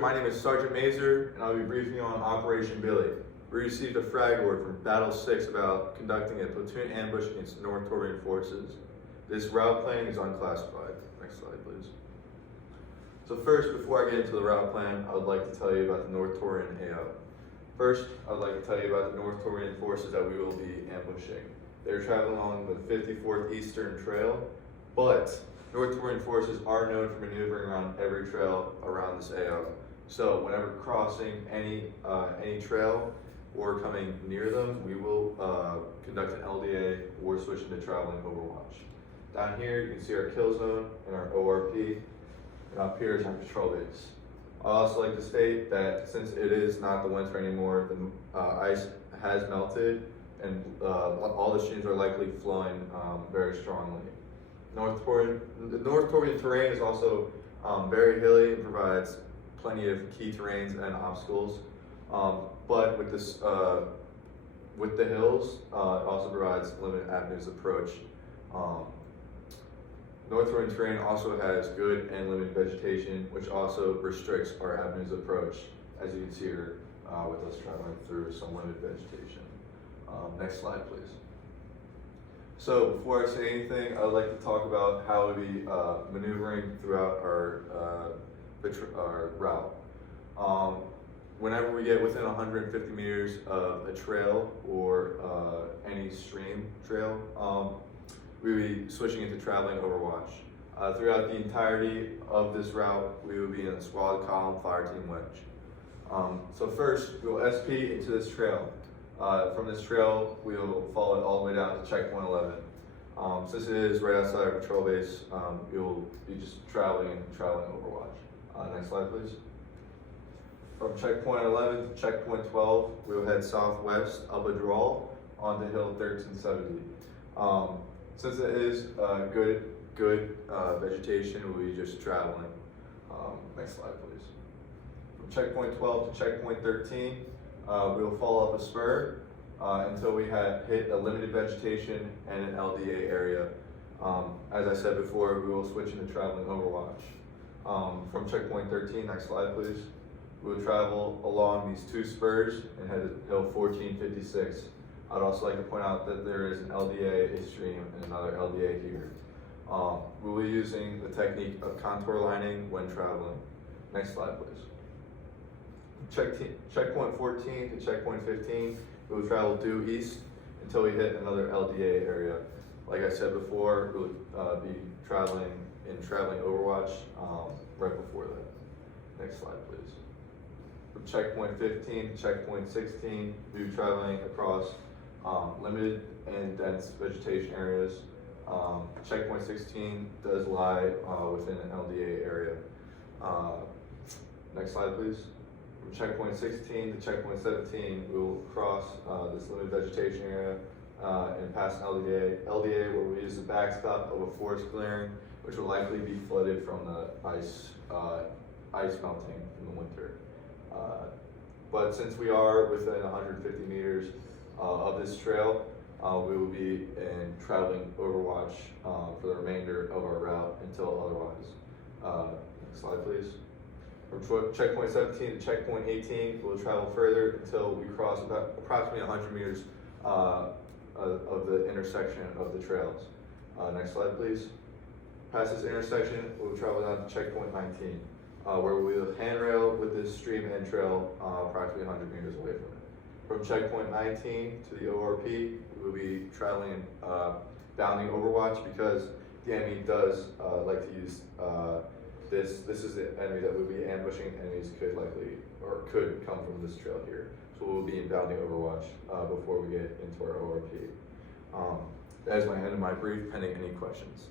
My name is Sergeant Mazer, and I'll be briefing you on Operation Billy. We received a frag order from Battle 6 about conducting a platoon ambush against North Torian forces. This route plan is unclassified. Next slide, please. So first, before I get into the route plan, I would like to tell you about the North Torian AO. First, I would like to tell you about the North Torian forces that we will be ambushing. They're traveling along the 54th Eastern Trail, but North Torian forces are known for maneuvering around every trail around this AO. So whenever crossing any trail or coming near them, we will conduct an LDA or switch into traveling overwatch. Down here, you can see our kill zone and our ORP, and up here is our patrol base. I'd also like to state that since it is not the winter anymore, the ice has melted, and all the streams are likely flowing very strongly. The North Torian terrain is also very hilly and provides plenty of key terrains and obstacles. But with this, with the hills, it also provides limited avenues of approach. North Torian terrain also has good and limited vegetation, which also restricts our avenues of approach, as you can see here with us traveling through some limited vegetation. Next slide, please. So before I say anything, I would like to talk about how we'll be maneuvering throughout our route. Whenever we get within 150 meters of a trail or any stream trail, we will be switching into traveling overwatch. Throughout the entirety of this route, we will be in a squad, column, fire team, wedge. So first, we will SP into this trail. From this trail, we will follow it all the way down to checkpoint 11. Since it is right outside our patrol base, you'll be just traveling overwatch. Next slide, please. From checkpoint 11 to checkpoint 12, we will head southwest up a draw onto hill 1370. Since it is good vegetation, we'll be just traveling. Next slide, please. From checkpoint 12 to checkpoint 13, we will follow up a spur until we hit a limited vegetation and an LDA area. As I said before, we will switch into traveling overwatch. From checkpoint 13, next slide, please. We will travel along these two spurs and head to hill 1456. I'd also like to point out that there is an LDA, a stream, and another LDA here. We will be using the technique of contour lining when traveling. Next slide, please. Checkpoint 14 to checkpoint 15, we will travel due east until we hit another LDA area. Like I said before, we will be traveling overwatch right before that. Next slide, please. From checkpoint 15 to checkpoint 16, we'll be traveling across limited and dense vegetation areas. Checkpoint 16 does lie within an LDA area. Next slide, please. From checkpoint 16 to checkpoint 17, we will cross this limited vegetation area and pass an LDA where we use the backstop of a forest clearing, which will likely be flooded from the ice melting in the winter. But since we are within 150 meters of this trail, we will be in traveling overwatch for the remainder of our route until otherwise. Next slide, please. From checkpoint 17 to checkpoint 18, we'll travel further until we cross about approximately 100 meters of the intersection of the trails. Next slide, please. Past this intersection, we'll travel down to checkpoint 19, where we will handrail with this stream and trail approximately 100 meters away from it. From checkpoint 19 to the ORP, we will be traveling bounding overwatch because the enemy does like to use this is the enemy that we'll be ambushing. Enemies could come from this trail here. So we'll be in bounding overwatch before we get into our ORP. That is my end of my brief, pending any questions.